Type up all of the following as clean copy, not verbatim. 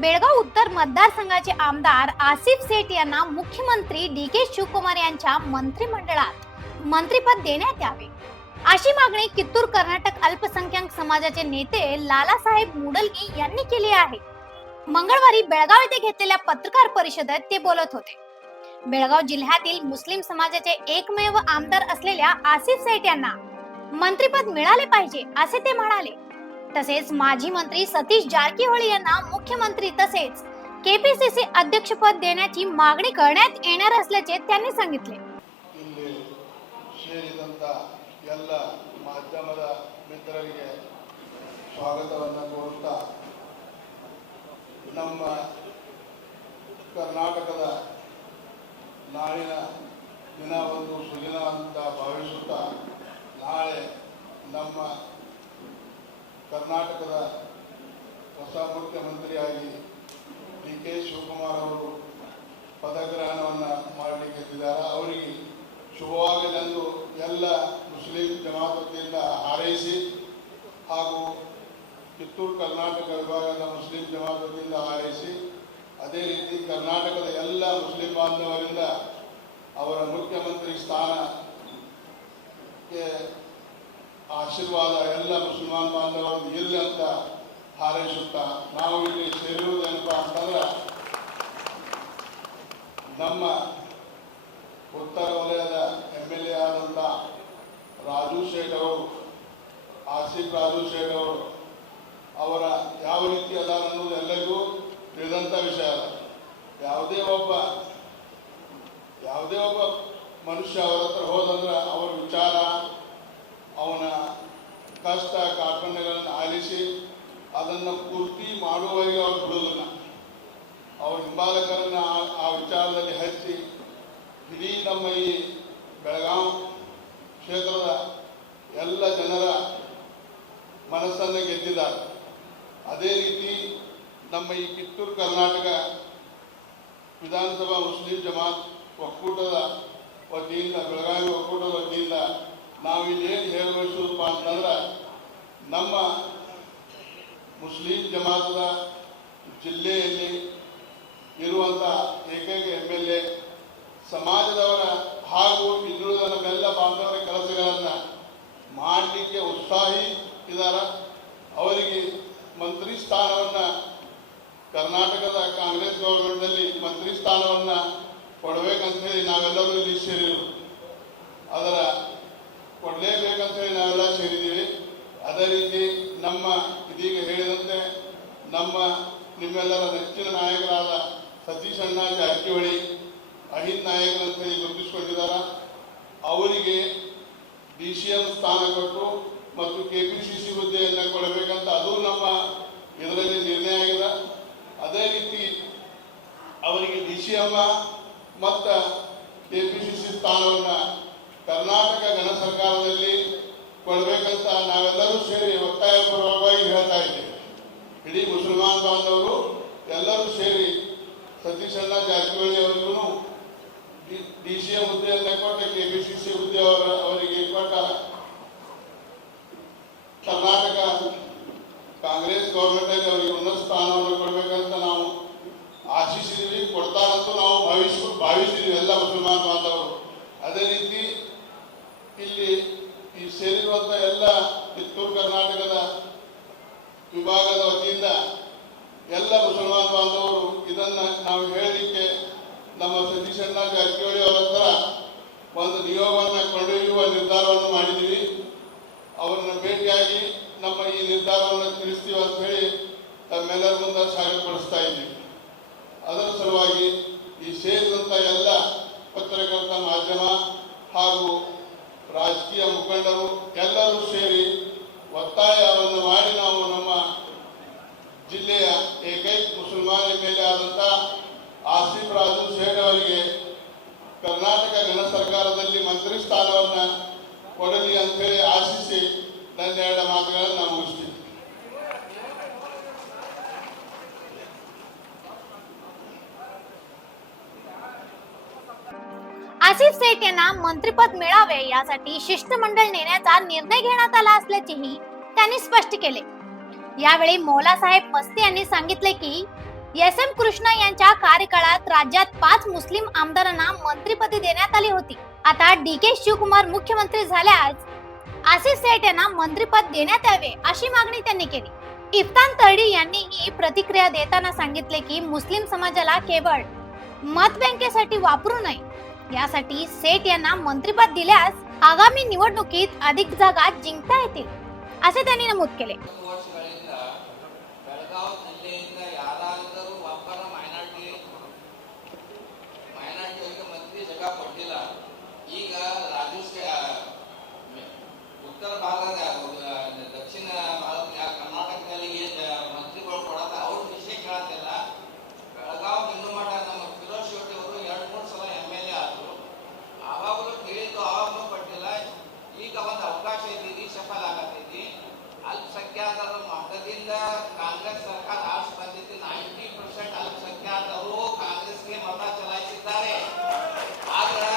बेळगाव उत्तर मतदारसंघाचे आमदार आसिफ सेठ यांना मुख्यमंत्री डी.के. शिवकुमार यांच्या मंत्रिमंडळात मंत्रिपद देण्यात यावे अशी मागणी कित्तूर कर्नाटक अल्पसंख्याक समाजाचे नेते लालासाहेब मुडलगी यांनी केली आहे। मंगळवारी बेळगाव येथे घेतलेल्या पत्रकार परिषदेत ते बोलत होते। बेळगाव जिल्ह्यातील मुस्लिम समाजाचे एकमेव आमदार असलेल्या आसिफ सेठ यांना मंत्रिपद मिळाले पाहिजे असे ते म्हणाले। तसेच माजी मंत्री सतीश जारकीहोळी यांना मुख्यमंत्री तसेच केपीसीसी अध्यक्षपद देण्याची मागणी करण्यात येणार असल्याचे त्यांनी सांगितले। ಇಲ್ಲಿ ಸೇರಿದಂತ ಎಲ್ಲ ಮಾಧ್ಯಮದ ಮಿತ್ರರಿಗೆ ಸ್ವಾಗತವನ್ನು ಕೋರುತ್ತಾ ನಮ್ಮ ಕರ್ನಾಟಕದ ನಾಳಿನ ದಿನ ಒಂದು ಸುದಿನ ಅಂತ ಭಾವಿಸುತ್ತಾ ನಾಳೆ ನಮ್ಮ ಕರ್ನಾಟಕದ ಹೊಸ ಮುಖ್ಯಮಂತ್ರಿಯಾಗಿ ಡಿ.ಕೆ. ಶಿವಕುಮಾರ್ ಅವರು ಪದಗ್ರಹಣವನ್ನು ಮಾಡಲಿಕ್ಕಿದ್ದಾರೆ। ಅವರಿಗೆ ಶುಭವಾಗಲೆಂದು ಎಲ್ಲ ಮುಸ್ಲಿಂ ಜಮಾತ್ ವತಿಯಿಂದ ಹಾರೈಸಿ ಹಾಗೂ ಕಿತ್ತೂರು ಕರ್ನಾಟಕ ವಿಭಾಗದ ಮುಸ್ಲಿಂ ಜಮಾತ್ ವತಿಯಿಂದ ಹಾರೈಸಿ ಅದೇ ರೀತಿ ಕರ್ನಾಟಕದ ಎಲ್ಲ ಮುಸ್ಲಿಂ ಬಾಂಧವರಿಂದ ಅವರ ಮುಖ್ಯಮಂತ್ರಿ ಸ್ಥಾನಕ್ಕೆ ಆಶೀರ್ವಾದ ಎಲ್ಲ ಮುಸಲ್ಮಾನ್ ಬಾಂಧವರಿಗೆ ಇರಲಿ ಅಂತ ಹಾರೈಸುತ್ತಾ ನಾವು ಇಲ್ಲಿ ಸೇರಿರುವುದೇನಪ್ಪ ಅಂತಂದ್ರೆ ನಮ್ಮ ಉತ್ತರ ವಲಯದ MLA ಆದಂಥ ರಾಜು ಶೇಖ್ ಅವರು ಆಸಿಫ್ ರಾಜು ಶೇಖ್ ಅವರು ಅವರ ಯಾವ ರೀತಿ ಅದ ಅನ್ನೋದು ಎಲ್ಲರಿಗೂ ತಿಳಿದಂಥ ವಿಷಯ ಅದ। ಯಾವುದೇ ಒಬ್ಬ ಮನುಷ್ಯ ಅವರ ಹತ್ರ ಹೋದಂದ್ರೆ ಅವರ ವಿಚಾರ ಅವನ ಕಷ್ಟ ಕಾರ್ಪಣ್ಯಗಳನ್ನು ಆಲಿಸಿ ಅದನ್ನು ಪೂರ್ತಿ ಮಾಡುವವರೆಗೆ ಅವ್ರು ಬಿಡೋದಿಲ್ಲ। ಅವ್ರ ಹಿಂಬಾಲಕರನ್ನು ಆ ವಿಚಾರದಲ್ಲಿ ಹಚ್ಚಿ ಇಡೀ ನಮ್ಮ ಈ ಬೆಳಗಾವಿ ಕ್ಷೇತ್ರದ ಎಲ್ಲ ಜನರ ಮನಸ್ಸನ್ನು ಗೆದ್ದಿದ್ದಾರೆ। ಅದೇ ರೀತಿ ನಮ್ಮ ಈ ಕಿತ್ತೂರು ಕರ್ನಾಟಕ ವಿಧಾನಸಭಾ ಮುಸ್ಲಿಂ ಜಮಾತ್ ಒಕ್ಕೂಟದ ವತಿಯಿಂದ ಬೆಳಗಾವಿ ಒಕ್ಕೂಟದ ವತಿಯಿಂದ ನಾವು ಇಲ್ಲೇನು ಹೇಳಬಯಸೋದಪ್ಪ ಅಂತಂದ್ರೆ ನಮ್ಮ ಮುಸ್ಲಿಂ ಜಮಾತದ ಜಿಲ್ಲೆಯಲ್ಲಿ ಇರುವಂಥ ಏಕೈಕ MLA ಸಮಾಜದವರ ಹಾಗೂ ಹಿಂದುಳಿದ ನಮ್ಮೆಲ್ಲ ಬಾಂಧವರ ಕೆಲಸಗಳನ್ನು ಮಾಡಲಿಕ್ಕೆ ಉತ್ಸಾಹಿ ಇದ್ದಾರೆ। ಅವರಿಗೆ ಮಂತ್ರಿ ಸ್ಥಾನವನ್ನು ಕರ್ನಾಟಕದ ಕಾಂಗ್ರೆಸ್ ಗೌರ್ಮೆಂಟ್ನಲ್ಲಿ ಮಂತ್ರಿ ಸ್ಥಾನವನ್ನು ಕೊಡಬೇಕಂತ ಹೇಳಿ ನಾವೆಲ್ಲರೂ ಇಲ್ಲಿ ಸೇರಿರು ಅದರ ಕೊಡಲೇಬೇಕಂತ ಹೇಳಿ ನಾವೆಲ್ಲ ಸೇರಿದ್ದೀವಿ। ಅದೇ ರೀತಿ ನಮ್ಮ ಇದೀಗ ಹೇಳಿದಂತೆ ನಿಮ್ಮೆಲ್ಲರ ನೆಚ್ಚಿನ ನಾಯಕರಾದ ಸತೀಶ್ ಅಣ್ಣ ಜಾರಕಿಹೊಳಿ ಅಹಿಂದ್ ನಾಯಕರಂತ ಹೇಳಿ ಗುರುತಿಸಿಕೊಂಡಿದ್ದಾರೆ। ಅವರಿಗೆ DCM ಸ್ಥಾನ ಕೊಟ್ಟು ಮತ್ತು KPCC ಹುದ್ದೆಯನ್ನು ಕೊಡಬೇಕಂತ ಅದು ನಮ್ಮ ಇದರಲ್ಲಿ ನಿರ್ಣಯ ಆಗಿದೆ। ಅದೇ ರೀತಿ ಅವರಿಗೆ DCM ಮತ್ತು KPCC ಸ್ಥಾನವನ್ನು ಕರ್ನಾಟಕ ಗಣ ಸರ್ಕಾರದಲ್ಲಿ ಕೊಡಬೇಕಂತ ನಾವೆಲ್ಲರೂ ಸೇರಿ ಒತ್ತಾಯಪೂರ್ವಕವಾಗಿ ಹೇಳ್ತಾ ಇದ್ದೇವೆ। ಇಡೀ ಮುಸಲ್ಮಾನ್ ಬಾಂಧವರು ಎಲ್ಲರೂ ಸೇರಿ ಸತೀಶ್ ಅಣ್ಣ ಜಾರಕಿಹೊಳಿ ಅವರಿಗೂ DCM ಹುದ್ದೆಯನ್ನು ಕೊಟ್ಟ KPCC ಹುದ್ದೆ ಅವರಿಗೆ ಕೊಟ್ಟ ಕರ್ನಾಟಕ ಕಾಂಗ್ರೆಸ್ ಗೌರ್ಮೆಂಟಲ್ಲಿ ಅವರಿಗೆ ಉನ್ನತ ಸ್ಥಾನವನ್ನು ಕೊಡಬೇಕಂತ ನಾವು ಆಶಿಸಿದ್ವಿ, ಕೊಡ್ತಾರಂತೂ ನಾವು ಭಾವಿಸಿದ್ವಿ ಎಲ್ಲ ಮುಸಲ್ಮಾನ್ ಬಾಂಧವರು। ಅದೇ ರೀತಿ ಇಲ್ಲಿ ಈ ಸೇರಿರುವಂಥ ಎಲ್ಲ ಕಿತ್ತೂರು ಕರ್ನಾಟಕದ ವಿಭಾಗದ ವತಿಯಿಂದ ಎಲ್ಲ ಮುಸಲ್ಮಾನ್ ಬಾಂಧವರು ಇದನ್ನು ನಾವು ಹೇಳಲಿಕ್ಕೆ ನಮ್ಮ ಸತೀಶ್ ಅಣ್ಣ ಜಾರಕಿಹೊಳಿ ಅವರ ಹತ್ರ ಒಂದು ನಿಯೋಗವನ್ನು ಕೊಂಡೊಯ್ಯುವ ನಿರ್ಧಾರವನ್ನು ಮಾಡಿದ್ದೀವಿ। ಅವರನ್ನು ಭೇಟಿಯಾಗಿ ನಮ್ಮ ಈ ನಿರ್ಧಾರವನ್ನು ತಿಳಿಸ್ತೀವಿ ಅಂತ ಹೇಳಿ ತಮ್ಮೆಲ್ಲರ ಮುಂದೆ ಸಾಗರಪಡಿಸ್ತಾ ಇದ್ದೀವಿ। ಅದರ ಸಲುವಾಗಿ ಈ ಸೇರಿದಂಥ ಎಲ್ಲ ಪತ್ರಕರ್ತ ಮಾಧ್ಯಮ ಹಾಗೂ ರಾಜಕೀಯ ಮುಖಂಡರು ಎಲ್ಲರೂ ಸೇರಿ ಒತ್ತಾಯವನ್ನು ಮಾಡಿ ನಾವು ನಮ್ಮ ಜಿಲ್ಲೆಯ ಏಕೈಕ ಮುಸಲ್ಮಾನ MLA ಆದಂಥ ಆಸಿಫ್ ರಾಜು ಶೇಖ್ ಅವರಿಗೆ ಕರ್ನಾಟಕ ಗಣ ಸರ್ಕಾರದಲ್ಲಿ ಮಂತ್ರಿ ಸ್ಥಾನವನ್ನು ಕೊಡಲಿ ಅಂತೇಳಿ ಆಶಿಸಿ ನನ್ನ ಎರಡು ಮಾತುಗಳನ್ನು ನಾವು ಮುಗಿಸ್ತೀವಿ। आसिफ सेठ यांना मंत्रिपद मिळावे यासाठी शिष्टमंडळ नेण्याचा निर्णय घेण्यात आला असल्याचेही त्यांनी स्पष्ट केले। यावेळी मौलासाहेब मस्ती यांनी सांगितले की एस एम कृष्णा यांच्या कार्यकाळात राज्यात 5 मुस्लिम आमदारांना मंत्रिपदे देण्यात आली होती. आता डी के शिवकुमार मुख्यमंत्री झाल्यास आसिफ सेठ यांना मंत्रिपद देण्यात यावे अशी मागणी त्यांनी केली. इफ्तान तर्डी यांनी ही प्रतिक्रिया देताना सांगितले की मुस्लिम समाजाला केवळ मत बँकेसाठी वापरू नये, यासाठी सेठ यांना मंत्रिपद दिल्यास आगामी निवडणुकीत अधिक जागा जिंकता येतील असे त्यांनी नमूद केले. ವರ್ಷಗಳಿಂದ ಬೆಳಗಾವಿ ಜಿಲ್ಲೆಯಿಂದ ಯಾರಾದರೂ ಒಬ್ಬರ ಮೈನಾರಿಟಿಯವರಿಗೆ ಮಂತ್ರಿ ಜಾಗ ಕೊಟ್ಟಿಲ್ಲ. ಈಗ ಉತ್ತರ ಭಾಗದ ದಕ್ಷಿಣ ಭಾರತ ಕರ್ನಾಟಕದಲ್ಲಿ ಮಂತ್ರಿಗಳು ಕೊಡತ್ತ ಅವ್ರ ವಿಷಯ ಕೇಳತ್ತಿಲ್ಲ. ಬೆಳಗಾವಿ ಇನ್ನೂ ಮಠ ನಮ್ಮ ಫಿರೋಜ್ ಶೆಟ್ಟಿ ಅವರು 2-3 ಸಲ MLA ಆದರು. ಆವಾಗಲೂ ಕೇಳಿದ್ದು ಆವಾಗಲೂ ಕೊಟ್ಟಿಲ್ಲ. ಈಗ ಒಂದು ಅವಕಾಶ ಇದ್ದೀವಿ, ಸಫಲ ಆಗತ್ತೈತಿ. ಅಲ್ಪಸಂಖ್ಯಾತರ ಮತದಿಂದ ಕಾಂಗ್ರೆಸ್ ಸರ್ಕಾರ ಆರ್ಸ್ ಬಂದಿದ್ದು 90% ಅಲ್ಪಸಂಖ್ಯಾತರು ಕಾಂಗ್ರೆಸ್ಗೆ ಮತ ಚಲಾಯಿಸಿದ್ದಾರೆ. ಆದ್ರೆ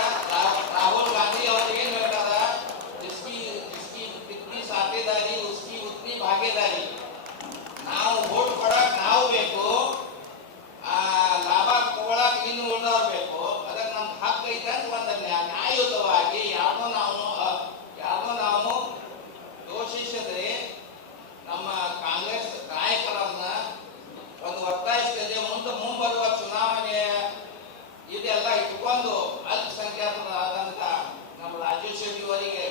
ರಾಹುಲ್ ಗಾಂಧಿ ಅವರು ಏನ್ ಹೇಳ್ತಾರ, ಜಿಸ್ಕಿ ಕಿತ್ನಿ ಸಾಥೇದಾರಿ ಉಸ್ಕಿ ಉತ್ನಿ ಭಾಗೇದಾರಿ. ನಾವು ವೋಟ್ ಕೊಡಕ್ ನಾವು ಬೇಕು, ಲಾಭ ತಗೊಳಕ್ ಇನ್ನು ಉಳಿದವ್ರು ಬೇಕು. ಅದಕ್ಕೆ ನಮ್ಗೆ ಹಕ್ಕು ಐತೆ ಅಂತ ಒಂದು ನ್ಯಾಯಯುತವಾಗಿ ಯಾರನ್ನೂ ನಾವು ದೋಷಿಸಿದ್ರೆ ನಮ್ಮ ಕಾಂಗ್ರೆಸ್ ನಾಯಕರನ್ನ ಒಂದು ಒತ್ತಾಯಿಸಿದೆ. ಮುಂಬರುವ ಚುನಾವಣೆ ಇದೆಲ್ಲ ಇಟ್ಕೊಂಡು ಅಲ್ಪಸಂಖ್ಯಾತರಾದಂತ ನಮ್ಮ ರಾಜೀವ್ ಶೆಟ್ಟಿ ಅವರಿಗೆ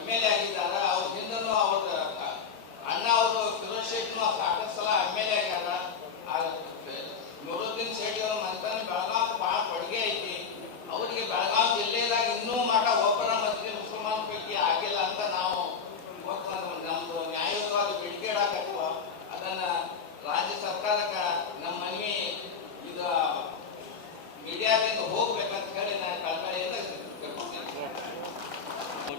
MLA ಆಗಿದ್ದಾರೆ. ಅವ್ರ ಹಿಂದೂ ಅವ್ರ ಅಣ್ಣ ಅವರು ಫಿರೋಜ್ ಶೆಟ್ಟಿನೂ ಸಾಕಷ್ಟು ಸಲ MLA ಆಗ್ಯಾರ. ನೂರುದ್ದೀನ್ ಶೆಟ್ಟಿ ಅವ್ರ ಮಂತ್ರಿ ಬೆಳಗಾವಿ ಬಹಳ ಕೊಡುಗೆ ಐತಿ. ಅವರಿಗೆ ಬೆಳಗಾವಿ ಜಿಲ್ಲೆದಾಗ ಇನ್ನೂ ಮಠ ಒಬ್ಬರ ಮಂತ್ರಿ ಮುಸಲ್ಮಾನ್ ಪೈಕಿ ಆಗಿಲ್ಲ ಅಂತ ನಾವು ನಮ್ದು ನ್ಯಾಯಯುತವಾದ ಬೇಡಿಕೆ ಇಡಾಕತ್ತೀವ. ಅದನ್ನ ರಾಜ್ಯ ಸರ್ಕಾರಕ್ಕೆ ನಮ್ಮ ಮನವಿ ಇದು ಮೀಡಿಯಾದಿಂದ ಹೋಗ್ಬೇಕಂತ ಹೇಳಿ ನಾನು ಕಳಕಳಿಯಿಂದ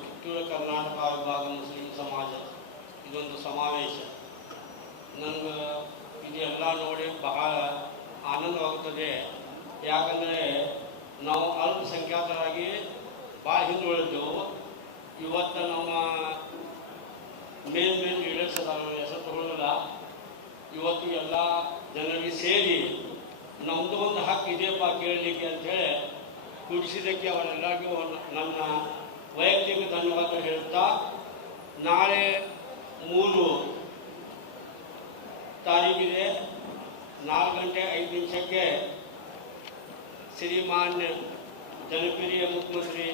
ಕಿತ್ತೂರು ಕರ್ನಾಟಕ ವಿಭಾಗ ಮುಸ್ಲಿಂ ಸಮಾಜ ಇದೊಂದು ಸಮಾವೇಶ. ನನಗೆ ಇದೆಲ್ಲ ನೋಡಿ ಬಹಳ ಆನಂದವಾಗುತ್ತದೆ. ಯಾಕಂದರೆ ನಾವು ಅಲ್ಪಸಂಖ್ಯಾತರಾಗಿ ಭಾಳ ಹಿಂದುಳಿದೆವು. ಇವತ್ತು ನಮ್ಮ ಮೇನ್ ಲೀಡರ್ಸ್ ಅದಾರ, ಹೆಸರು ತಗೊಳ್ಳೋಲ್ಲ. ಇವತ್ತು ಎಲ್ಲ ಜನರಿಗೆ ಸೇರಿ ನಮ್ಮದು ಒಂದು ಹಕ್ಕು ಇದೆಯಪ್ಪ ಕೇಳಲಿಕ್ಕೆ ಅಂಥೇಳಿ ಕುಡಿಸಿದ್ದಕ್ಕೆ ಅವರೆಲ್ಲರಿಗೂ ನನ್ನ ವೈಯಕ್ತಿಕ ಧನ್ಯವಾದ ಹೇಳ್ತಾ, ನಾಳೆ 3 ತಾರೀಕಿದೆ 4:05 ಶ್ರೀಮಾನ್ಯ ಜನಪ್ರಿಯ ಮುಖ್ಯಮಂತ್ರಿ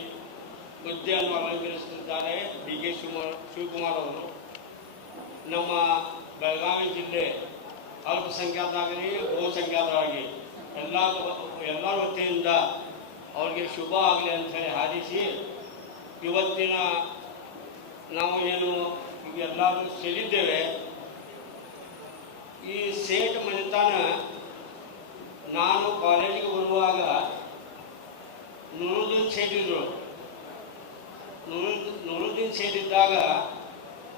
ಹುದ್ದೆಯನ್ನು ಅಲಂಕರಿಸುತ್ತಿದ್ದಾರೆ ಡಿ ಕೆ ಶಿವಕುಮಾರ್ ಅವರು. ನಮ್ಮ ಬೆಳಗಾವಿ ಜಿಲ್ಲೆ ಅಲ್ಪಸಂಖ್ಯಾತರಾಗಲಿ ಬಹುಸಂಖ್ಯಾತರಾಗಿ ಎಲ್ಲರ ವತಿಯಿಂದ ಅವ್ರಿಗೆ ಶುಭ ಆಗಲಿ ಅಂಥೇಳಿ ಹಾರೈಸಿ, ಇವತ್ತಿನ ನಾವು ಏನು ಎಲ್ಲರೂ ಸೇರಿದ್ದೇವೆ, ಈ ಸೇಟ್ ಮನೆತನ ನಾನು ಕಾಲೇಜಿಗೆ ಬರುವಾಗ ನೂರುದ್ದೀನ್ ಸೇಟ್ ಇದ್ದರು. ನೂರುದ್ದೀನ್ ಸೇಟ್ ಇದ್ದಾಗ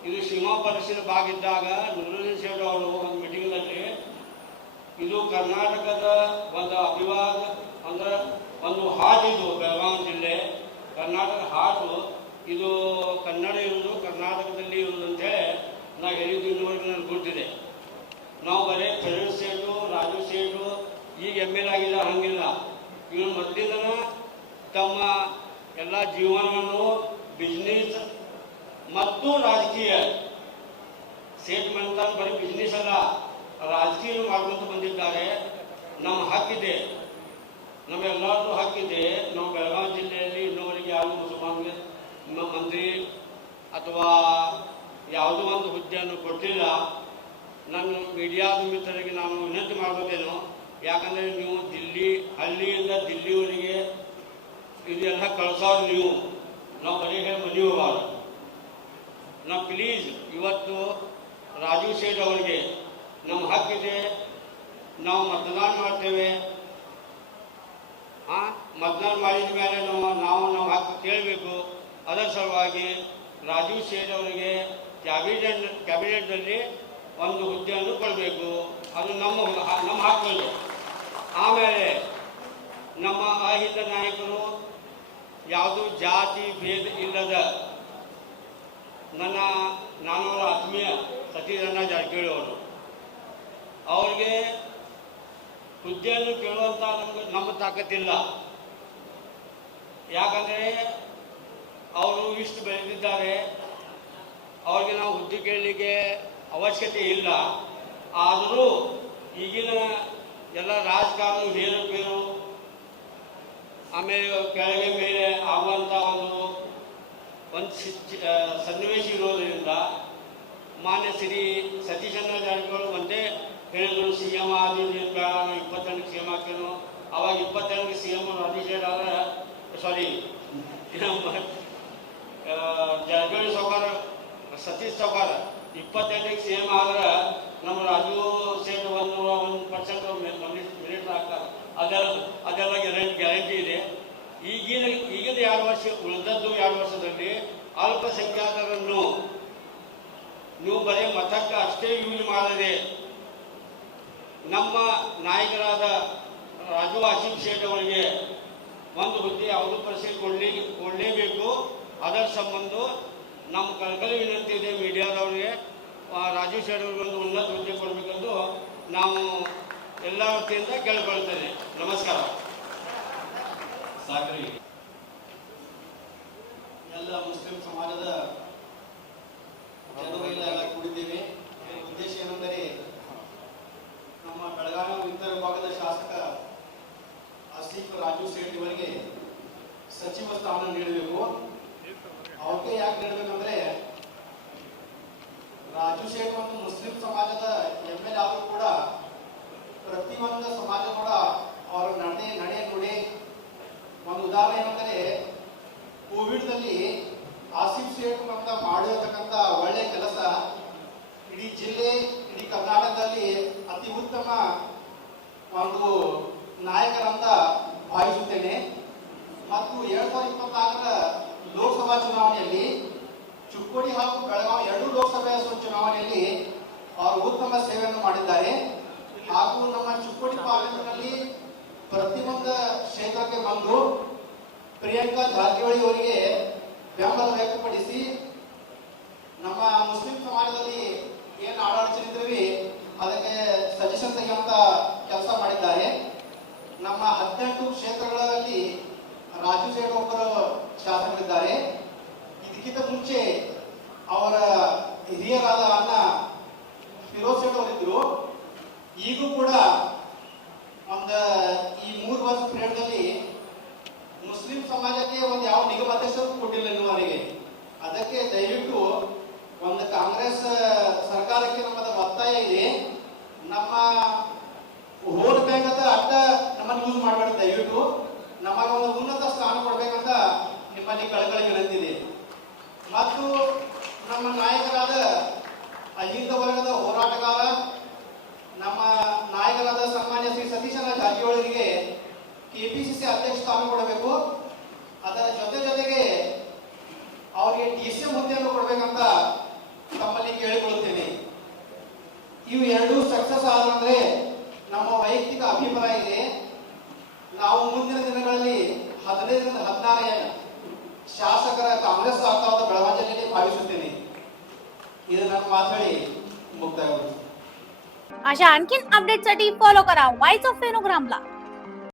ಇದು ಸೀಮಾ ಪರಿಸರ ಭಾಗ ಇದ್ದಾಗ ನೂರುದ್ದೀನ್ ಸೇಟ್ ಅವರು ಒಂದು ಮೀಟಿಂಗ್ನಲ್ಲಿ ಇದು ಕರ್ನಾಟಕದ ಒಂದು ಅಭಿವಾದ ಅಂದ್ರೆ ಒಂದು ಹಾಟ್, ಇದು ಬೆಳಗಾವಿ ಜಿಲ್ಲೆ ಕರ್ನಾಟಕ ಹಾಟು, ಇದು ಕನ್ನಡ ಇರುವುದು ಕರ್ನಾಟಕದಲ್ಲಿ ಇರುವುದು ಅಂತೇಳಿ ನಾವು ಹೇಳಿದ್ದು ಇನ್ನೂವರೆಗೆ ನನಗೆ ಗೊತ್ತಿದೆ. ನಾವು ಬರೀ ಫಿರೋಜ್ ಸೇಟು ರಾಜು ಸೇಟು ಈಗ MLA ಆಗಿಲ್ಲ ಹಂಗಿಲ್ಲ. ಇವರು ಮೊದಲಿಂದನ ತಮ್ಮ ಎಲ್ಲ ಜೀವನವನ್ನು ಬಿಸ್ನೆಸ್ ಮತ್ತು ರಾಜಕೀಯ ಸೇಟ್ ಮಾಡ್ತಾ ಬರೀ ಬಿಸ್ನೆಸ್ ಅಲ್ಲ ರಾಜಕೀಯ ಮಾಡ್ಕೊಂತ ಬಂದಿದ್ದಾರೆ. ನಮ್ಮ ಹಕ್ಕಿದೆ, ನಮ್ಮೆಲ್ಲರದ್ದು ಹಕ್ಕಿದೆ. ನಾವು ಬೆಳಗಾವಿ ಜಿಲ್ಲೆಯಲ್ಲಿ ಇನ್ನೂವರೆಗೆ ಯಾರು ಮುಸಲ್ಮಾನ್ಗೆ ಮಂತ್ರಿ ಅಥವಾ ಯಾವುದೋ ಒಂದು ಹುದ್ದೆಯನ್ನು ಕೊಟ್ಟಿಲ್ಲ. ನನ್ನ ಮೀಡಿಯಾದ ಮಿತ್ರರಿಗೆ ನಾನು ವಿನಂತಿ ಮಾಡ್ಕೋತೇನೆ, ಯಾಕಂದರೆ ನೀವು ಹಳ್ಳಿಯಿಂದ ದಿಲ್ಲಿವರೆಗೆ ಇದೆಲ್ಲ ಕಳ್ಸೋರು ನೀವು, ನಾವು ಬರೀ ಮನೆ ಹೋಗೋರು. ನಾವು ಪ್ಲೀಸ್ ಇವತ್ತು ರಾಜೀವ್ ಸೇಠ್ ಅವರಿಗೆ ನಮ್ಮ ಹಕ್ಕಿದೆ, ನಾವು ಮತದಾನ ಮಾಡ್ತೇವೆ. ಮತದಾನ ಮಾಡಿದ ಮೇಲೆ ನಾವು ನಮ್ಮ ಹಕ್ಕು ಕೇಳಬೇಕು. ಅದರ ಸಲುವಾಗಿ ರಾಜೀವ್ ಸೇಠ್ ಅವರಿಗೆ ಕ್ಯಾಬಿನೆಟ್ನಲ್ಲಿ ಒಂದು ಹುದ್ದೆಯನ್ನು ಕೊಡಬೇಕು. ಅದು ನಮ್ಮ ಹಕ್ಕು. ಆಮೇಲೆ ನಮ್ಮ ಅಹಿಂದ ನಾಯಕರು ಯಾವುದೂ ಜಾತಿ ಭೇದ ಇಲ್ಲದ ನಾನು ಆತ್ಮೀಯ ಸತೀಶಣ್ಣ ಜಾರಕಿಹೊಳಿ ಅವರು, ಅವ್ರಿಗೆ ಹುದ್ದೆಯನ್ನು ಕೇಳುವಂಥ ನಮ್ಮ ತಾಕತ್ತಿಲ್ಲ. ಯಾಕಂದರೆ ಅವರು ಇಷ್ಟು ಬೆಳೆದಿದ್ದಾರೆ, ಅವ್ರಿಗೆ ನಾವು ಹುದ್ದೆ ಕೇಳಲಿಕ್ಕೆ ಅವಶ್ಯಕತೆ ಇಲ್ಲ. ಆದರೂ ಈಗಿನ ಎಲ್ಲ ರಾಜಕಾರಣ ಹೇರುಪೇರು, ಆಮೇಲೆ ಕೆಳಗೆ ಮೇಲೆ ಆಗುವಂಥ ಒಂದು ಸನ್ನಿವೇಶ ಇರೋದರಿಂದ ಮಾನ್ಯ ಶ್ರೀ ಸತೀಶಣ್ಣ ಜಾರಕಿಹೊಳಿ ಒಂದೇ ಹೇಳಿದ್ರು, ಸಿ ಎಂ ಆದಿದ್ದು ಏನು ಬೇಡ, ನಾವು 22ಕ್ಕೆ ಸಿ ಎಂ ಆಗ್ತೇನೋ. ಅವಾಗ 22ಕ್ಕೆ ಸಿ ಎಂ ರಾಜಶೇಖರ್ ಅವರ ಸಾರಿ ಜಾರಕಿಹೊಳಿ ಸಾವ್ಕಾರ ಸತೀಶ್ ಸಾವ್ಕಾರ 22ಕ್ಕೆ ಸಿ ಎಂ ಆದ್ರೆ ನಮ್ಮ ರಾಜು ಸೇಟ್ 1% ಮಿನಿಟ್ ಆಗ್ತಾರೆ. ಅದೆಲ್ಲ ಗ್ಯಾರಂಟಿ ಇದೆ. ಈಗಿನ 2 ವರ್ಷ ಉಳಿದದ್ದು 2 ವರ್ಷದಲ್ಲಿ ಅಲ್ಪಸಂಖ್ಯಾತರನ್ನು ನೀವು ಬರೀ ಮತಕ್ಕೆ ಅಷ್ಟೇ ಯೂಸ್ ಮಾಡದೆ ನಮ್ಮ ನಾಯಕರಾದ ರಾಜು ಆಸಿಫ್ ಶೇಟ್ ಅವರಿಗೆ ಒಂದು ಹುದ್ದೆ ಯಾವುದು ಪರಿಸ್ಥಿತಿ ಕೊಡಲೇಬೇಕು. ಅದರ ಸಂಬಂಧ ನಮ್ಮ ಕಳಕಳಿ ವಿನಂತಿ ಇದೆ ಮೀಡಿಯಾದವರಿಗೆ, ರಾಜು ಶೇಟ್ ಅವರಿಗೆ ಒಂದು ಉನ್ನತ ಹುದ್ದೆ ಕೊಡಬೇಕೆಂದು ನಾವು ಎಲ್ಲ ವತಿಯಿಂದ ಕೇಳಿಕೊಳ್ತೇನೆ. ನಮಸ್ಕಾರ. ಸಾಕ್ರಿ. ಎಲ್ಲ ಮುಸ್ಲಿಂ ಸಮಾಜದ ಜನರೆಲ್ಲ ಕೂಡಿದ್ದೇವೆ. ಉದ್ದೇಶ ಏನೆಂದರೆ ನಮ್ಮ ಬೆಳಗಾವಿ ಉತ್ತರ ಭಾಗದ ಶಾಸಕ ಆಸಿಫ್ ರಾಜು ಸೇಠ್ ಇವರಿಗೆ ಸಚಿವ ಸ್ಥಾನ ನೀಡಬೇಕು. ಅವ್ರಿಗೆ ಯಾಕೆ ನೀಡಬೇಕಂದ್ರೆ ರಾಜು ಸೇಠ್ ಒಂದು ಮುಸ್ಲಿಂ ಸಮಾಜದ MLA ಆದರೂ ಕೂಡ ಪ್ರತಿಯೊಂದು ಸಮಾಜ ಕೂಡ ಅವರ ನಡೆ ನುಡಿ ಒಂದು ಉದಾಹರಣೆ ಏನಂದರೆ ಕೋವಿಡ್ದಲ್ಲಿ ಆಸಿಫ್ ಶೇಖ್ ಅಂತ ಮಾಡಿರತಕ್ಕಂಥ ಒಳ್ಳೆಯ ಕೆಲಸ ಇಡೀ ಜಿಲ್ಲೆ, ಇಡೀ ಕರ್ನಾಟಕದಲ್ಲಿ ಅತಿ ಉತ್ತಮ ಒಂದು ನಾಯಕರಂತ ಭಾವಿಸುತ್ತೇನೆ. ಮತ್ತು 2024ರ ಲೋಕಸಭಾ ಚುನಾವಣೆಯಲ್ಲಿ ಚಿಕ್ಕೋಡಿ ಹಾಗೂ ಬೆಳಗಾವಿ 2 ಲೋಕಸಭೆ ಚುನಾವಣೆಯಲ್ಲಿ ಅವರು ಉತ್ತಮ ಸೇವೆಯನ್ನು ಮಾಡಿದ್ದಾರೆ. ಹಾಗೂ ನಮ್ಮ ಚಿಕ್ಕೋಡಿ ಪಾರ್ಲಿಮೆಂಟ್ನಲ್ಲಿ ಪ್ರತಿಯೊಂದು ಕ್ಷೇತ್ರಕ್ಕೆ ಬಂದು ಪ್ರಿಯಾಂಕಾ ಜಾರಕಿಹೊಳಿ ಅವರಿಗೆ ಬೆಂಬಲ ವ್ಯಕ್ತಪಡಿಸಿ ನಮ್ಮ ಮುಸ್ಲಿಂ ಸಮಾಜದಲ್ಲಿ ಏನು ಆಡಳಿತ ಅದಕ್ಕೆ ಸಜೆಷನ್ ತೆಗೆಯುವಂತ ಕೆಲಸ ಮಾಡಿದ್ದಾರೆ. ನಮ್ಮ 18 ಕ್ಷೇತ್ರಗಳಲ್ಲಿ ರಾಜು ಸೇಠ್ ಒಬ್ಬರು ಶಾಸಕರಿದ್ದಾರೆ. ಇದಕ್ಕಿಂತ ಮುಂಚೆ ಅವರ ಹಿರಿಯರಾದ ಅಣ್ಣ ಫಿರೋಜ್ ಸೇಠ್ ಅವರಿದ್ರು. ಈಗೂ ಕೂಡ ಈ 3 ವರ್ಷ ಪೀರಿಯಡ್ದಲ್ಲಿ ಮುಸ್ಲಿಂ ಸಮಾಜಕ್ಕೆ ಒಂದು ಯಾವ ನಿಗಮಾಧ್ಯಕ್ಷರು ಕೊಟ್ಟಿಲ್ಲ ಇನ್ನುವರೆಗೆ. ಅದಕ್ಕೆ ದಯವಿಟ್ಟು ಒಂದು ಕಾಂಗ್ರೆಸ್ ಸರ್ಕಾರಕ್ಕೆ ನಮ್ಮದ ಒತ್ತಾಯ ಇದೆ, ನಮ್ಮ ವೋಟ್ ಬ್ಯಾಂಕ್ ಅಂತ ಅಡ್ಡ ನಮ್ಮನ್ನು ಯೂಸ್ ಮಾಡಬೇಡಿ. ದಯವಿಟ್ಟು ನಮಗೆ ಒಂದು ಉನ್ನತ ಸ್ಥಾನ ಕೊಡ್ಬೇಕಂತ ನಿಮ್ಮಲ್ಲಿ ಕಳಕಳಿ ವಿನಂತಿದೆ. ಮತ್ತು ನಮ್ಮ ನಾಯಕರಾದ ಅಹಿಂದ ವರ್ಗದ ಹೋರಾಟಗಾರ ನಮ್ಮ ನಾಯಕರಾದ ಸನ್ಮಾನ್ಯ ಶ್ರೀ ಸತೀಶಣ್ಣ ಜಾರಕಿಹೊಳಿಗೆ KPCC ಅಧ್ಯಕ್ಷ ಸ್ಥಾನ ಕೊಡಬೇಕು. ಅದರ ಜೊತೆಗೆ ಅವರಿಗೆ DCM ಹುದ್ದೆಯನ್ನು ಕೊಡಬೇಕಂತ ತಮ್ಮಲ್ಲಿ ಕೇಳಿಕೊಳ್ಳುತ್ತೇನೆ. ಇವು 2 ಸಕ್ಸಸ್ ಆದ್ರೆ ನಮ್ಮ ವೈಯಕ್ತಿಕ ಅಭಿಪ್ರಾಯ ಇದೆ, ನಾವು ಮುಂದಿನ ದಿನಗಳಲ್ಲಿ 15ರಿಂದ 16 ಶಾಸಕರ ಕಾಂಗ್ರೆಸ್ ಆಗ್ತಾ ಬೆಳಗಾವಿ ಜಿಲ್ಲೆಯಲ್ಲಿ ಭಾವಿಸುತ್ತೇನೆ. ಇದು ನನ್ನ ಮಾತಾಡಿ मुक्ताय. अशा आणखीन अपडेटसाठी फॉलो करा व्हॉइस ऑफ फेनोग्रामला.